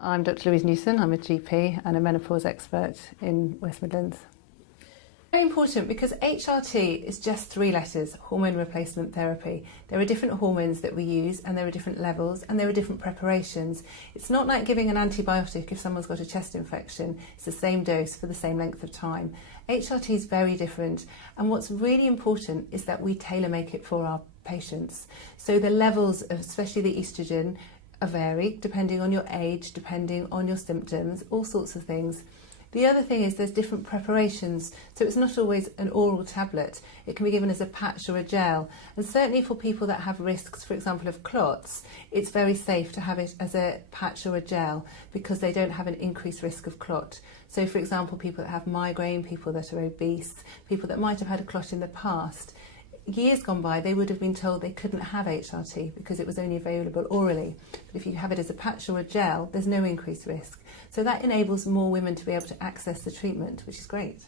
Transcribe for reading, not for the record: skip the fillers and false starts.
I'm Dr. Louise Newson. I'm a GP and a menopause expert in West Midlands. Very important because HRT is just 3 letters, Hormone Replacement Therapy. There are different hormones that we use and there are different levels and there are different preparations. It's not like giving an antibiotic if someone's got a chest infection. It's the same dose for the same length of time. HRT is very different, and what's really important is that we tailor make it for our patients. So the levels of especially the estrogen are varied depending on your age, depending on your symptoms, all sorts of things. The other thing is there's different preparations, so it's not always an oral tablet. It can be given as a patch or a gel, and certainly for people that have risks, for example, of clots, it's very safe to have it as a patch or a gel because they don't have an increased risk of clot. So for example, people that have migraine, people that are obese, people that might have had a clot in the past, years gone by they would have been told they couldn't have HRT because it was only available orally. But if you have it as a patch or a gel, there's no increased risk. So that enables more women to be able to access the treatment, which is great.